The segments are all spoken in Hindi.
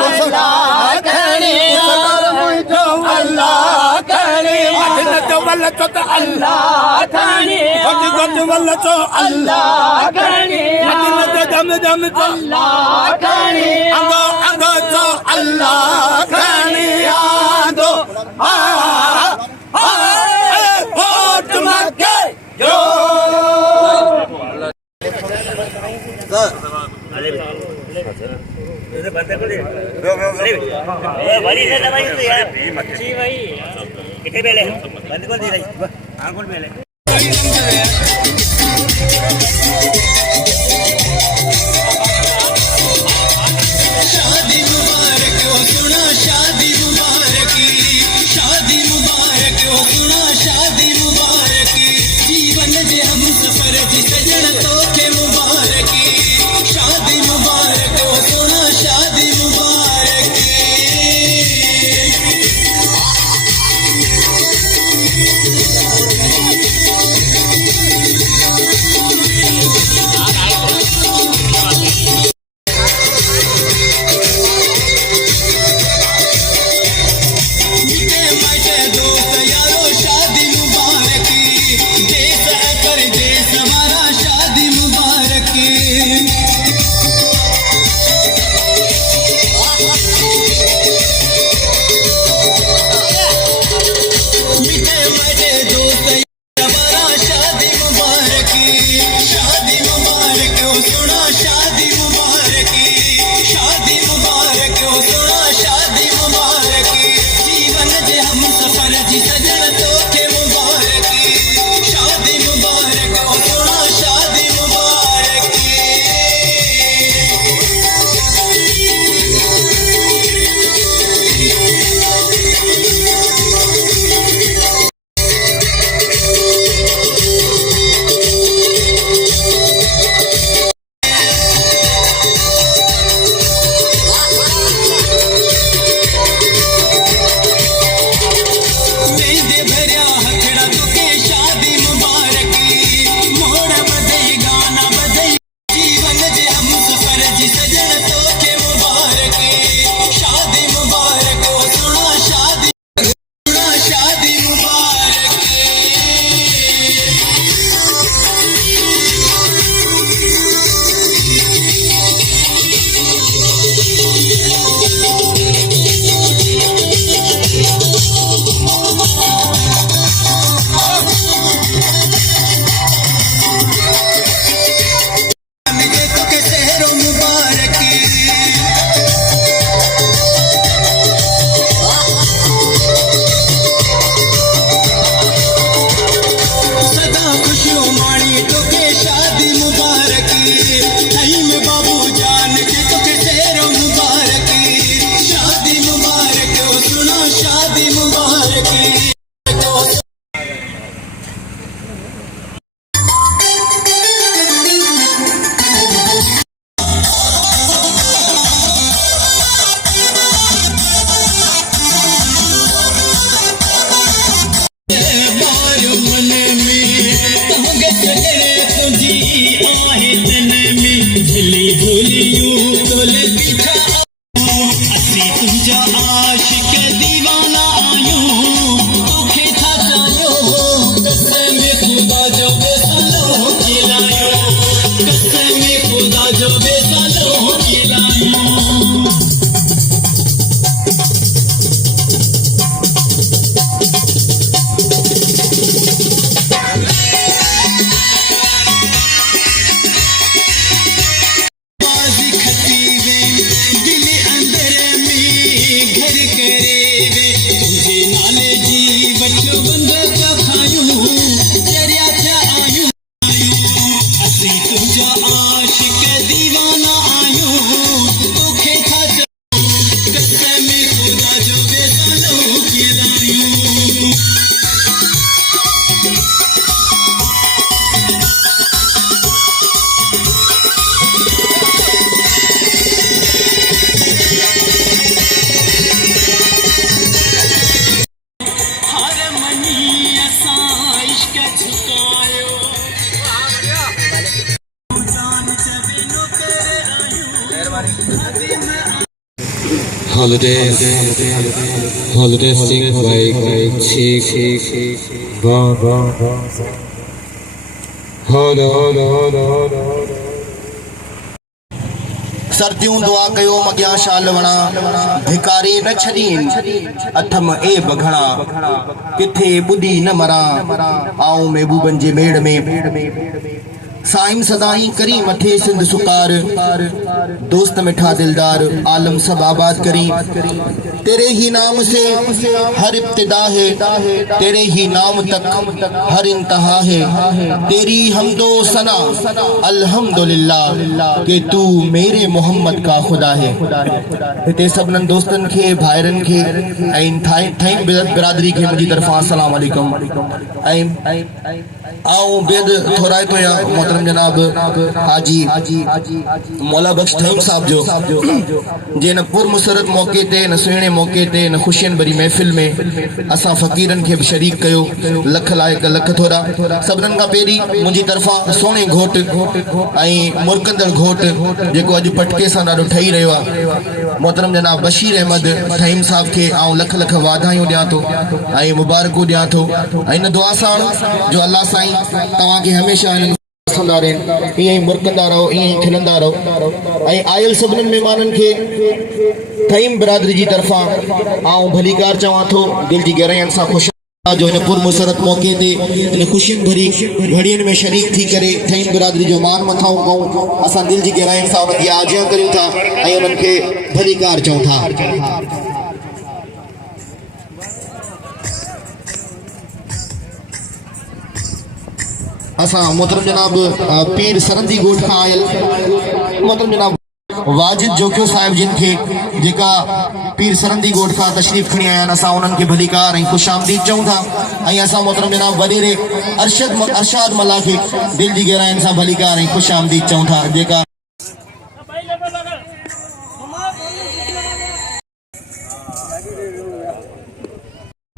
अल्लाह करे मुझो अल्लाह करे मदद वल तो अल्लाह करे मदद वल तो अल्लाह करे मदद दम दम तो अल्लाह करे अंगो अंगो तो अल्लाह करे आदो वोट मांगे जो holidays sing like cheek सर्दियों दुआ कयो मगिया शाल वणा भिकारी न छडीन अथम ए बघणा किथे बुधी न मरा आऊं महबूबन जे मेड़ में साईं सदाई करी मथे सिंध सुकार दोस्त मिठा दिलदार आलम सब आबाद करी तेरे ही नाम से हर इब्तिदा है तेरे ही नाम तक हर इंतहा है तेरी हमदो सना अल्हम्दुलिल्लाह कि तू मेरे मोहम्मद का खुदा है। हिते सभननि दोस्तन के भाइरन के ऐं ठाई बिरादरी के मुंहिंजी तरफ़ां अस्सलाम वालेकुम आऊं बेद थोराए तो या मोहतरम जनाब हाजी मौला बख्श ठाइम साहब जो जे न पुर मुसरत मौके ते न सुहिणे मौके ते न खुशियन भरी महफिल में असां फ़कीरन के भी शरीक कयो लख लायक लख थोरा सभननि खां पहिरीं मुंहिंजी तरफ़ां सोणे घोट ऐं मुरकंदड़ घोट जेको अॼु पटके सां ॾाढो ठही रहियो आहे मोहतरम जनाब बशीर अहमद ठाइम साहब के आऊं लख लख वाधायूं ॾियां थो ऐं मुबारकूं ॾियां थो ऐं इन दुआ सां जो अल्लाह साईं तव्हांखे हमेशह पसंदा रहनि ईअं ई मुरकंदा रहो ईअं ई खिलंदा रहो ऐं आयल सभिनीनि महिमाननि खे ठाइम बिरादरी जी तरफ़ां आऊं भलीकार चवां थो दिलि जी गहराइनि सां ख़ुशि जो इन पुरमुसरत मौके ते इन ख़ुशियुनि भरी घड़ियुनि में शरीक थी करे ठाइम बिरादरी जो मान मथाऊं कयूं असां दिलि जी गहराइनि सां उनखे आजियां करियूं था ऐं उन्हनि खे भलीकार चऊं था। असां मोहतरम जनाब पीर सरंदी गोठ खां आयल मोहतरम जनाब वाजिद जोकियो साहिब जिन खे जेका पीर सरंदी गोठ खां तशरीफ़ खणी आया आहिनि असां उन्हनि खे भलीकार ऐं ख़ुशि आमदीद चऊं था ऐं असां मोहतरम जनाब वॾेरे अरशाद मल्ला खे दिलि जी गहराइनि सां भलीकार ऐं ख़ुशि आमदीद चऊं था जेका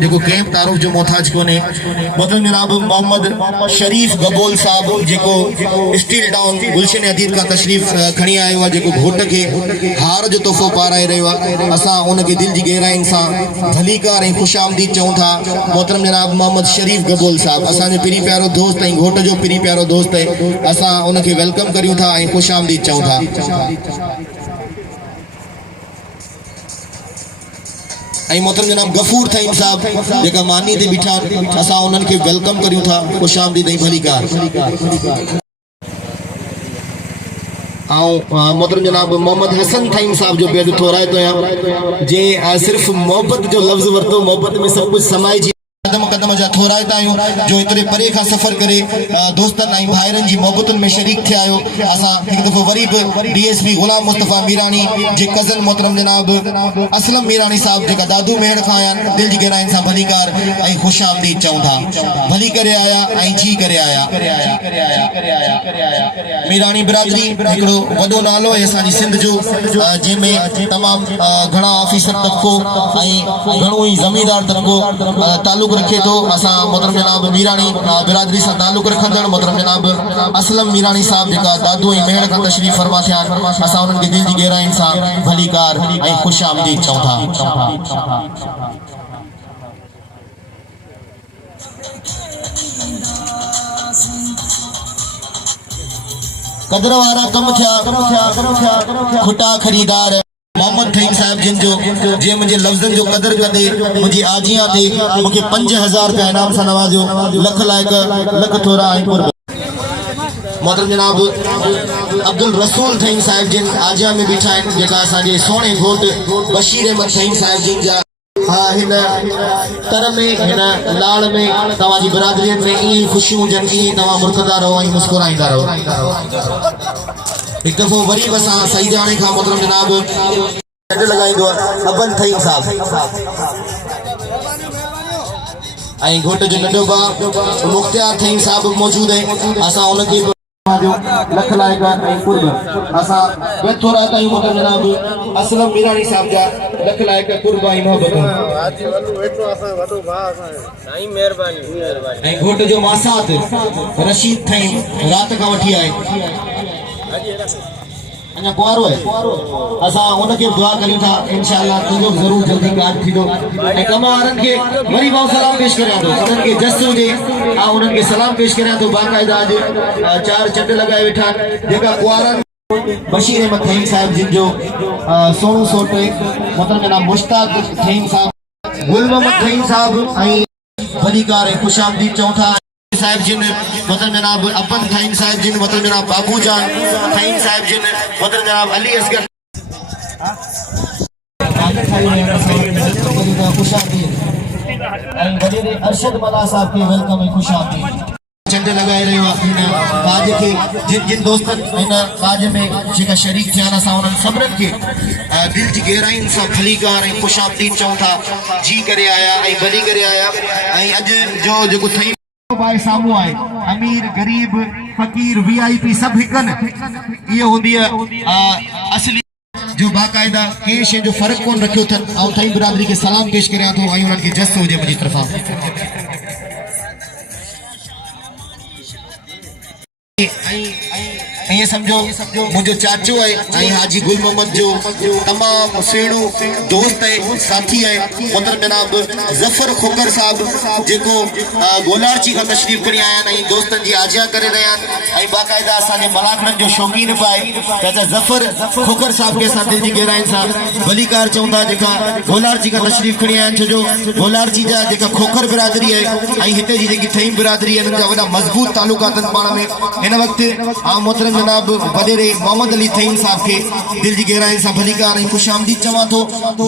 जेको कैंप तारुफ जो मोहताज कोने मोहतरम जनाब मोहम्मद शरीफ गबोल साहब जेको स्टील टाउन गुलशन अदीद का तशरीफ़ खणी आयो आहे जेको घोट खे हार जो तोहफ़ो पाराए रहियो आहे असां उनखे दिलि जी गहराइनि सां भलीकार ऐं ख़ुशि आमदीद चऊं था। मोहतरम जनाब मोहम्मद शरीफ गबोल साहब असांजो पिरी प्यारो दोस्त ऐं घोट जो पिरी प्यारो दोस्त आहे असां उनखे वेलकम करियूं था ऐं ख़ुशि आमदीद चऊं था। ऐं मोहतरम जनाब गफूर ठाइम साहब जेका मानी ते बीठा असां उन्हनि खे वेलकम करियूं था ख़ुशि आमदीद ऐं भलीकार। मोहतरम जनाब मोहम्मद हसन ठाइम साहब जो बेद थोराए तो आहियां जे सिर्फ़ मोहब्बत जो लफ़्ज़ वरतो मोहब्बत में सब कुछ समाइजी कदम कदम जा थोराइता आहियूं जो एतिरे परे खां सफ़र करे दोस्तनि ऐं भाइरनि जी मोहबतुनि में शरीक थिया आहियो असां हिकु दफ़ो वरी बि DSP गुलाम मुस्तफ़ा मीरानी जे कज़न मोहतरम जनाब असलम मीरानी साहब जेका दादू मेड़ खां आया आहिनि दिलि जी गहराइनि सां भलीकार ऐं ख़ुशि आमदीद चऊं था भली करे आया ऐं जी करे आया। मीरानी बिरादरी हिकिड़ो वॾो नालो आहे असांजी सिंध जो जंहिंमें तमामु घणा ऑफिसर तबिको ऐं घणो ई ज़मींदार तबिको तालुक़ रखे तो असां मोहतरम जनाब मीरानी बिरादरी सां तालुक़ रखंदड़ मोहतरम जनाब असलम मीरानी साहब जेका दादू ऐं मेड़ खां तशरीफ़ फरमा थिया आहिनि असां उन्हनि खे दिलि जी गहराइनि सां भलीकार ऐं ख़ुशि आमदीद चऊं था। कदर वारा कम थिया खुटा खरीदार मोहम्मद ठाइम साहब जिन जो जे मुझे लफ्ज़न जो कदर कंदे मुझे आजियां ते मुझे 5000 रुपया इनाम सां नवाजो लख लायक लख थोरा ऐं कुर्ब। मोहतरम जनाब अब्दुल रसूल ठाइम साहब जिन आजिया में बीठा आहिनि जेका असांजे सोणे घोट बशीर अहमद ठाइम साहब जिन जा हाँ हिन तर में हिन लाड़ में तव्हांजी बिरादरीअ में ईअं ख़ुशियूं हुजनि ईअं तव्हां मुर्कंदा रहो ऐं मुस्कुराईंदा रहो। एक दफ़ो वरी बि असां सही जाने खां मोहतरम जनाब लगाईंदो आहे अबन ठाइम साहब ऐं घोट जो नंढो भाउ मुख्तियार ठाइम साहब मौजूद आहे असां उनखे लख लायक ऐं कुर्ब असां थोरा ताईं मोहतरम जनाब असलम मीरानी साहब जा लख लायक कुर्ब ऐं मोहबत ऐं घोट जो मासात रशीद ठाइम रात खां वठी आहे अञा कुआरो है असां उनखे दुआ करियूं था इंशाअल्लाह तुंहिंजो ज़रूर जल्दी काट थींदो ऐं कम वारनि खे वरी मां सलाम पेश करियां थो उन्हनि खे जस हुजे ऐं उन्हनि खे सलाम पेश करियां थो बाक़ाइदा अॼु 4 चंड लॻाए वेठा जेका कुआरनि बशीर अहमद थईन साहिब जिन जो सोनू सोटे मतलब जनाब मुश्ताक थईन साहिब गुल मोहम्मद थईन साहिब ऐं वॾीकार ऐं ख़ुशामदीद चऊं था साहिब जिन मतलब जनाब अपन थईन साहिब जिन मतलब जनाब बाबू जान थईन साहिब जिन मतलब जनाब अली असगर अरशद मला साहब के वेलकम है खुशामदीद चंड लगाए रहियो आहे काज के जिन जिन दोस्तन इन काज में जेका शरीक थिया असां उन्हनि सभिनीनि खे दिल जी गहराइनि सां भलीकार ऐं खुशामदीद चऊं था जी करे आया ऐं भली करे आया ऐं अॼु जो जेको थई भाई साम्हूं आहे अमीर गरीब फकीर VIP सब हिकन ये होंदी है असली जो बाकायदा के शे जो फर्क कोन रखियो थन ऐं थई बिरादरी के सलाम पेश करियां थो ऐं उन्हनि खे जस हुजे मुंहिंजी तरफ़ां ये समझो मुझे चाचो है हाजी गुल मोहम्मद जो तमाम सेणू दोस्त है साथी है मतलब जनाब जफर खोकर साहब जेको गोलारची का तशरीफ करी आया नहीं दोस्तन जी आजिया करे रहा है बाकायदा असांजे मलाकड़न जो शौकीन पाए चाचा जफर खोकर साहब के साथ दिल जी गहराइन सां भलीकार चवंदा जेका गोलारची का तशरीफ खणी आया छो जो गोलारची जा जेका खोकर बिरादरी है ऐं हिते जी जेकी थई बिरादरी है उनका वडा मजबूत तालुकात पाण में इन वक्त मोहतरम जनाब वडेरे मोहम्मद अली थईन साहब के दिल जी गहराई सां भलीकार ऐं खुशामदीद चवां थो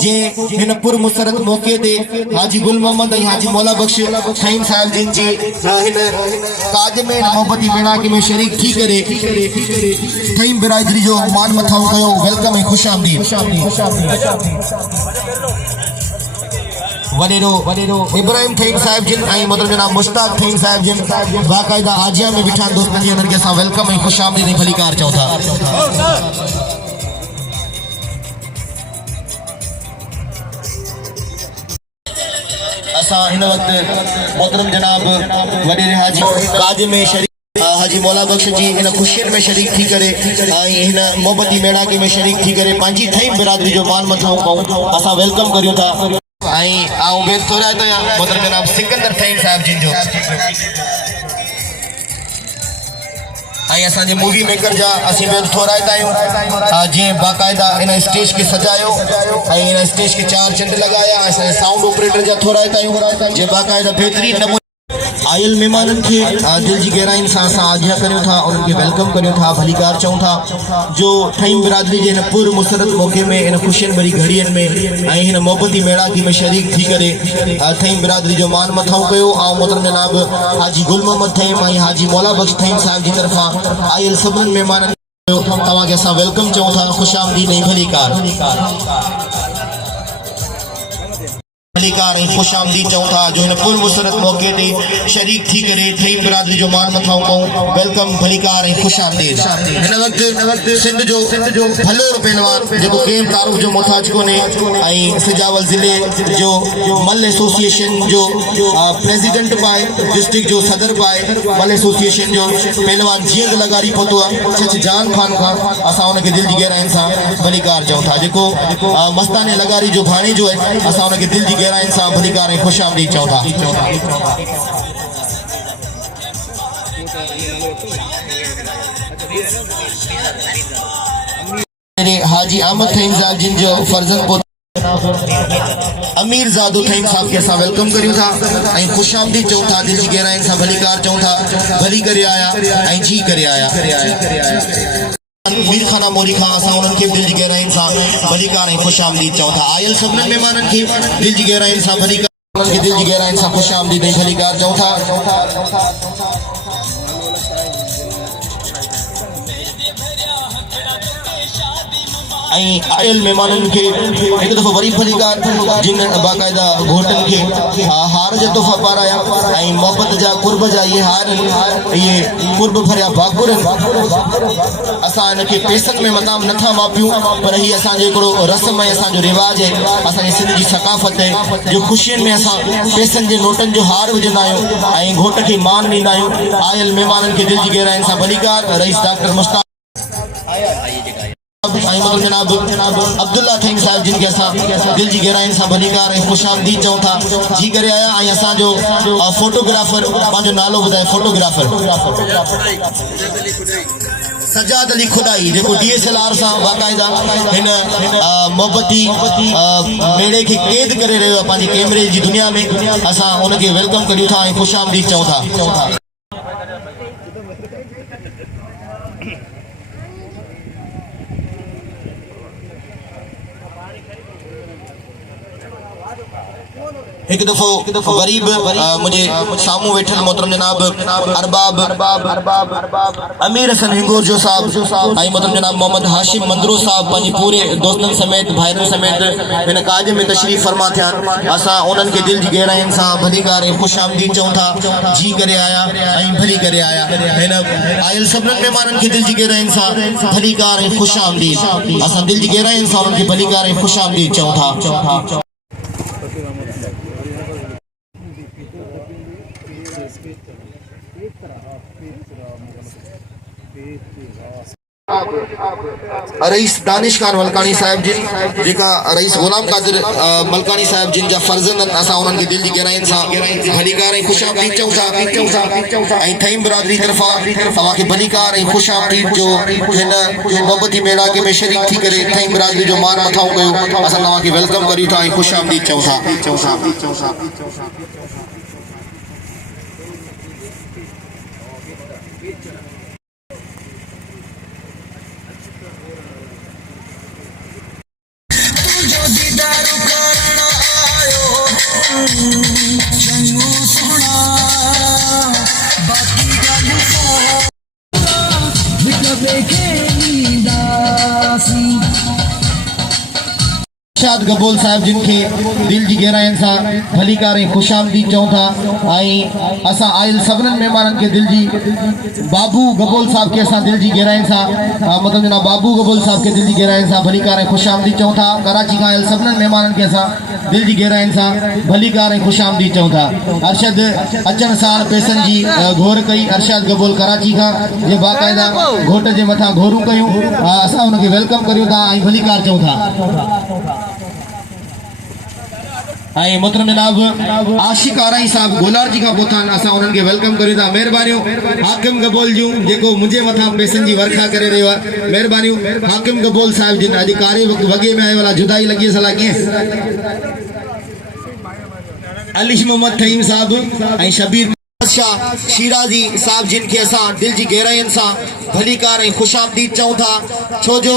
जे हिन पुर मुसरत मौके ते हाजी गुल मोहम्मद ऐं हाजी मौला बख्श थईन साहब जिन जी हिन काज में मोहब्बती मेणाकी में शरीक थी करे थईन बिरादरी जो मान मथाऊं कयो वेलकम ऐं खुशामदीद वडेरो इब्राहिम थईन साहिब जिन ऐं मतलब जनाब मुश्ताक थईन साहिब जिन बाकायदा हाजिया में बिठा दोस्तन जी उन्हनि खे असां वेलकम ऐं खुशामदीद ऐं भलीकार चऊं था असां हिन वक्त मोहतरम जनाब वडेरे हाजी काज में शरीक हाजी मौला बख्श जी इन खुशियन में शरीक थी करे इन मोहब्बती मेणाकी में शरीक थी करे पंहिंजी थई बिरादरी जो मान मथाऊं कयूं असां वेलकम करियूं था मोहतरम जनाब सिकंदर थईन साहब जिन जो असांजे मूवी मेकर जा असीं बेद थोराइता आहियूं जीअं बाकायदा इन स्टेज के सजायो ऐं इन स्टेज के 4 चंड लगाया असांजे साउंड ऑपरेटर जा थोराइता आहियूं जे बाकायदा बेहतरीन नमूने आयल मेहमानन के दिल जी गहराइन सां असां आजिया करियूं था उन्हनि खे वेलकम करियूं था भलीकार चऊं था जो थईन बिरादरी जे हिन पुर मुसरत मौक़े में इन ख़ुशियनि भरी घड़ियनि में ऐं हिन मोहब्बती मेड़ाकी में शरीक थी करे थईन बिरादरी जो मान मथाऊं कयो ऐं मोहतरम जनाब हाजी गुल मोहम्मद थईन ऐं हाजी मौला बख्श थईन साहिब जी तरफ़ां आयल सभिनीनि मेहमाननि तव्हांखे असां वेलकम चऊं था खुशामदीद ऐं भलीकार भलीकार ऐं खुशामदीद चऊं था जो हिन पुर मुसरत मौक़े ते शरीक थी करे थईन बिरादरी जो मान मथाऊं कयूं वेलकम भलीकार ऐं खुशामदीद हिन वक्त सिंध जो भलोर पहलवान जेको कंहिं तारुफ़ जो मोहताज कोन्हे ऐं सिजावल ज़िले जो मल एसोसिएशन जो प्रेसिडेंट पाए डिस्ट्रिक्ट जो सदर पाए मल एसोसिएशन जो पहलवान जीअं लगारी पहुतो आहे सच जान खान खां असां हुनखे दिल जी गहराइन सां भलीकार चऊं था जेको मस्ताने लगारी जो भाणे जो आहे असां हुनखे दिल जी गहराइन सां भलीकार ऐं खुशामदीद चऊं था हाजी अहमद थईन साहब जिन जो फर्जंद अमीर ज़ादो थईन साहब के असां वेलकम करियूं था ऐं खुशामदीद चऊं था दिल जी गहराइन सां भलीकार चऊं था भली करे आया ऐं जी करे आया मीर खाना मोरी खां असां उन्हनि खे दिल जी गहराइन सां भलीकार ऐं खुशामदीद चऊं था आयल सभिनीनि मेहमाननि खे दिल जी गहराइन सां भलीकार उन्हनि खे दिल जी गहराइन सां खुशामदीद ऐं भलीकार चऊं था आयल मेहमानन के एक दफ़ो वरी भलीकार जिन बाकायदा घोटन के हार जा तोहफा पाराया मोहब्बत जा कुर्ब जा ये हार ये कुर्ब भरिया बाकुर असां इनके पैसन में मक़ाम नथा मापियूं पर ही असांजो हिकिड़ो रस्म है असांजो रिवाज है असांजी सिंध जी सकाफ़त है जो ख़ुशियनि में असां पैसनि जे नोटनि जो हार विझंदा आहियूं ऐं घोट खे मान ॾींदा आहियूं आयल मेहमाननि खे दिल जी गहराइन सां भलीकार रईस डॉक्टर मुश्ताक मतलब जनाब अब्दुल्ला थईम साहब जिनके असां दिल जी गहराइन सां भलीकार ऐं खुशामदीद चऊं था जी करे आया ऐं असांजो फोटोग्राफर पंहिंजो नालो ॿुधाए फोटोग्राफर सजाद अली खुदाई जेको DSLR सां बाक़ाइदा हिन मोहब्बती मेड़े खे क़ैद करे रहियो आहे पंहिंजी कैमरे जी दुनिया में असां उनखे वेलकम करियूं था ऐं खुशामदीद चऊं था एक दफ़ो गरीब मुझे सामू वेठल मोहतरम जनाब अरबाब अमीर हसन हिंगोर जो साहब आई मोहतरम जनाब मोहम्मद हाशिम मंदरो साहब पंहिंजी पूरे दोस्तन समेत भाइरन समेत हिन काज में तशरीफ़ फरमा थिया असां उन्हनि खे दिल जी गहराइन सां भलीकार ऐं खुशामदीद चऊं था जी करे आया ऐं भली करे आया हिन आयल सभिनीनि महिमाननि खे दिल जी गहराइन सां भलीकार ऐं खुशामदीद असां दिल जी गहराइन सां उन्हनि खे भलीकार ऐं खुशामदीद चऊं था रईस दानिश खान मलकानी साहब जिन जेका रईस गुलाम कादिर मलकानी साहब जिन जा फर्जंद असां उन्हनि खे दिल जी गहराइन सां भलीकार ऐं खुशामदीद चऊं था ऐं थईम बिरादरी तरफ़ां तव्हांखे भलीकार ऐं खुशामदीद जो हिन मोहब्बती मेड़ाके में शरीक थी करे थईम बिरादरी जो मान मथाऊं कयो असां तव्हांखे वेलकम करियूं था ऐं खुशामदीद चऊं था इरशाद गबोल साहब जिनके दिल जी गहराइन सां भलीकार ऐं खुशामदीद चऊं था ऐं असां आयल सभिनीनि महिमाननि खे दिल जी बाबू गबोल साहब के असां दिल जी गहराइन सां मतलब जनाब बाबू गबोल साहब के दिल जी गहराइन सां भलीकार ऐं खुशामदीद चऊं था कराची खां आयल सभिनीनि महिमाननि खे असां दिल जी गहराइन सां भलीकार ऐं खुशामदीद चऊं था अरशद अचण साण पैसनि जी घोर कई अरशद गबोल कराची खां जे बाक़ाइदा घोट जे मथां घोरूं कयूं असां उनखे वेलकम करियूं था ऐं भलीकार चऊं था आई मोहतरम जनाब आशिक आराई साहब गोलार जी का पोथान असां उन्हनि खे वेलकम करियूं था महिरबानियूं हाकिम गबोल जूं जेको मुंहिंजे मथां पैसनि जी वर्खा करे रहियो आहे महिरबानियूं हाकिम गबोल साहब जिन अॼु कारे वगे में आयो वाला जुदाई लॻी सला कीअं अलीश मोहम्मद थईम साहब ऐं शबीर शाह शिराजी साहब जिनके असां दिल जी गहराइन सां भलीकार ऐं खुशामदीद चऊं था छो जो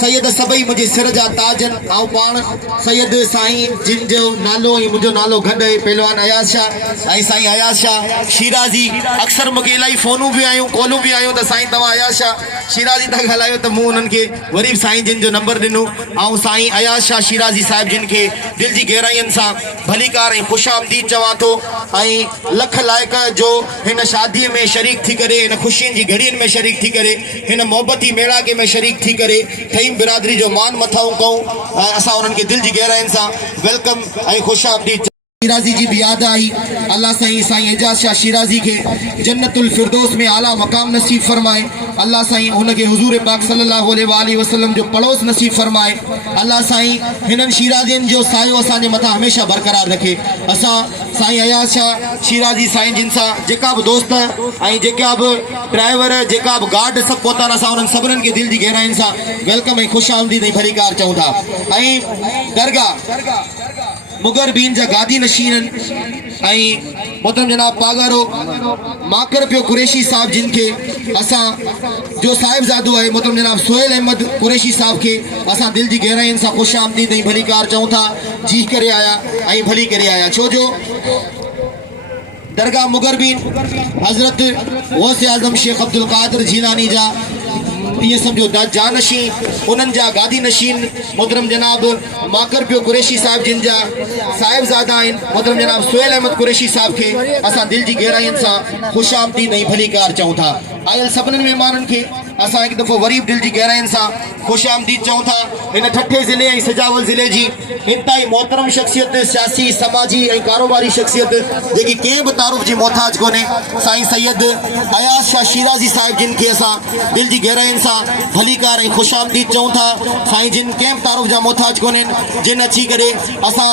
सैयद सभई मुंहिंजे सिर जा ताजन ऐं पाण सैयद साईं जिन जो नालो ऐं मुंहिंजो नालो गॾु आहे पहलवान अयाज़ शाह ऐं साईं अयाज़ शाह शिराजी अक्सर मूंखे इलाही फ़ोनूं बि आयूं कॉलूं बि आयूं त साईं तव्हां अयाज़ शाह शिराजी था ॻाल्हायो त मूं उन्हनि खे वरी बि साईं जिन जो नंबर ॾिनो ऐं साईं अयाज़ शाह शिराजी साहिब जिन खे दिल जी गहराइन सां भलीकार ऐं खुशामदीद चवां थो ऐं लख लाइक़ जो हिन शादीअ में शरीक थी करे हिन ख़ुशियुनि जी घड़ियुनि में शरीक थी करे हिन मोहब्बती मेड़ाके में शरीक थी करे थईम बिरादरी जो मान मथाऊं कयूं असां उन्हनि खे दिल जी गहराइन सां वेलकम ऐं खुशामदीद शिराजी जी भी याद आई अल्लाह साईं साईं एजाज शाह शिराजी के जन्नतुल फिरदौस में आला मकाम नसीब फरमाए अल्लाह साईं उनके हुजूर पाक सल्लल्लाहु अलैहि वसल्लम जो पड़ोस नसीब फरमाए अल्लाह साईं हिनन शिराजिन जो सायो असांजे मथा हमेशा बरकरार रखे असां साईं अयाज़ शाह शिराजी साईं जिन सां जेका बि दोस्त ऐं जेका बि ड्राइवर जेका बि गार्ड सभु पहुता असां उन्हनि सभिनीनि खे दिल जी गहराइन सां वेलकम ऐं खुशामदीद ऐं भलीकार चऊं था ऐं दरगाह मुगर बीन जा गादी नशीन मोहतरम जनाब पागारो माकर पियो कुरैशी साहब जिनके असां जो साहिबजादो है मोहतरम जनाब सोहेल अहमद कुरैशी साहब के असां दिल जी गहराइन सां खुशामदीद ऐं भलीकार चऊं था जी करे आया ऐं भली करे आया छो जो दरगाह मुगरबीन हजरत गौसे आजम शेख अब्दुल कादिर जीलानी जा ये समझो जानशी उन्हनि जा गादी नशीन मोहतरम जनाब माकर पियो कुरैशी साहब जिन जा साहिबजादा आहिनि मोहतरम जनाब सोहेल अहमद कुरैशी साहब खे असां दिल जी गहराइन सां खुशामदीद ऐं भलीकार चऊं था आयल सभिनीनि महिमाननि खे असां हिकु दफ़ो वरी दिल जी गहराइनि सां ख़ुशि आमदीद चऊं था इन ठठे ज़िले ऐं सिजावल ज़िले जी इंतहाई मोहतरम शख़्सियत सियासी समाजी ऐं कारोबारी शख़्सियत जेकी कंहिं बि तारुफ़ जी मोहताज कोन्हे साईं सैयद अयाज़ शाह शिराज़ी साहिब जिन खे असां दिल जी गहराइनि सां भलीकार ऐं ख़ुशि आमदीद चऊं था साईं जिन कंहिं बि तारुफ़ जा मोहताज कोन्हनि जिन अची करे असां